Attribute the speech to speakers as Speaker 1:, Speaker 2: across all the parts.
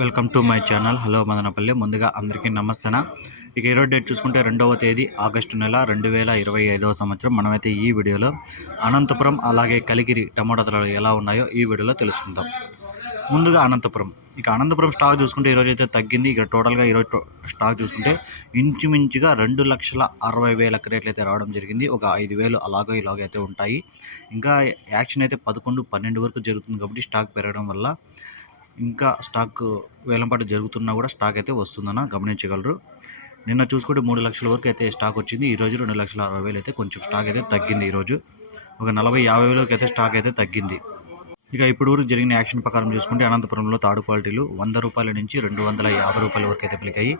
Speaker 1: Welcome to my channel. Hello Madanapalle. ముందుగా అందరికీ నమస్తేనా? ఇక ఈరోజు డేట్ చూసుకుంటే రెండవ తేదీ ఆగస్టు నెల రెండు వేల ఇరవై ఐదవ సంవత్సరం. మనమైతే ఈ వీడియోలో అనంతపురం అలాగే కలిగిరి టమోటా ధరలు ఎలా ఉన్నాయో ఈ వీడియోలో తెలుసుకుందాం. ముందుగా అనంతపురం. ఇక అనంతపురం స్టాక్ చూసుకుంటే ఈరోజు అయితే తగ్గింది. ఇక టోటల్గా ఈరోజు స్టాక్ చూసుకుంటే ఇంచుమించుగా రెండు లక్షల అరవై వేల క్రేట్లు అయితే రావడం జరిగింది. ఒక ఐదు వేలు అలాగో ఇలాగో అయితే ఉంటాయి. ఇంకా యాక్షన్ అయితే పదకొండు పన్నెండు వరకు జరుగుతుంది కాబట్టి స్టాక్ పెరగడం వల్ల ఇంకా స్టాక్ వేలంపాటు జరుగుతున్నా కూడా స్టాక్ అయితే వస్తుందన్న గమనించగలరు. నిన్న చూసుకుంటే మూడు లక్షల వరకు అయితే స్టాక్ వచ్చింది. ఈ రోజు రెండు లక్షల అరవై వేలు అయితే కొంచెం స్టాక్ అయితే తగ్గింది ఈరోజు ఒక నలభై యాభై వేలకు అయితే స్టాక్ అయితే తగ్గింది. ఇక ఇప్పుడు వరకు జరిగిన యాక్షన్ ప్రకారం చూసుకుంటే అనంతపురంలో తాడు క్వాలిటీలు వంద రూపాయల నుంచి రెండు వందల యాభై రూపాయల వరకు అయితే పలికాయి.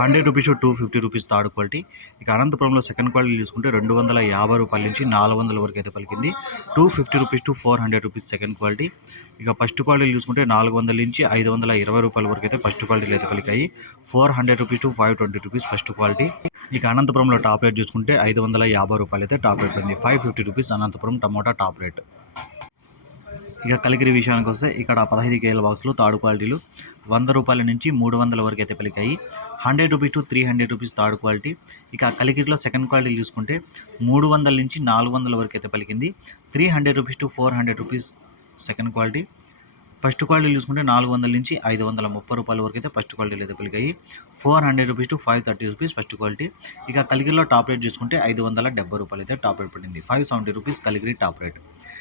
Speaker 1: Hundred rupees two fifty rupees తాడు క్వాలిటీ. ఇక అనంతపురంలో సెకండ్ క్వాలిటీ చూసుకుంటే రెండు వందల యాభై రూపాయల నుంచి నాలుగు వందల వరకు అయితే పలికింది. Two fifty rupees to four hundred rupees second quality. ఇక ఫస్ట్ క్వాలిటీ చూసుకుంటే నాలుగు వందల నుంచి ఐదు వందల ఇరవై రూపాయల వరకు అయితే ఫస్ట్ క్వాలిటీలు అయితే పలికాయి. Four hundred rupees to five twenty rupees first quality. ఇక అనంతపురంలో టాప్ రేట్ చూసుకుంటే ఐదు వందల యాభై రూపాయలు అయితే టాప్ రేట్ ఉంది five fifty rupees Anantapur tomato top rate. ఇక కలిగిరి విషయానికి వస్తే ఇక్కడ పదహైదు కేల బాక్సులు తాడు క్వాలిటీలు. వంద రూపాయల నుంచి మూడు వందల వరకు అయితే పలికాయి. Hundred rupees to three hundred rupees third quality. ఇక కలిగిరిలో సెకండ్ క్వాలిటీ చూసుకుంటే మూడు వందల నుంచి నాలుగు వందల వరకు అయితే పలికింది. Three hundred rupees to four hundred rupees second quality. First quality చూసుకుంటే నాలుగు వందల నుంచి ఐదు వందల ముప్పై రూపాయల వరకు అయితే ఫస్ట్ క్వాలిటీలు అయితే పలికాయి. Four hundred rupees to five thirty rupees first quality. ఇక కలిగిరిలో టాప్ రేట్ చూసుకుంటే ఐదు వందల డెబ్బై రూపాయలు అయితే టాప్ రేట్ పడింది. Five seventy rupees Kaligiri top rate.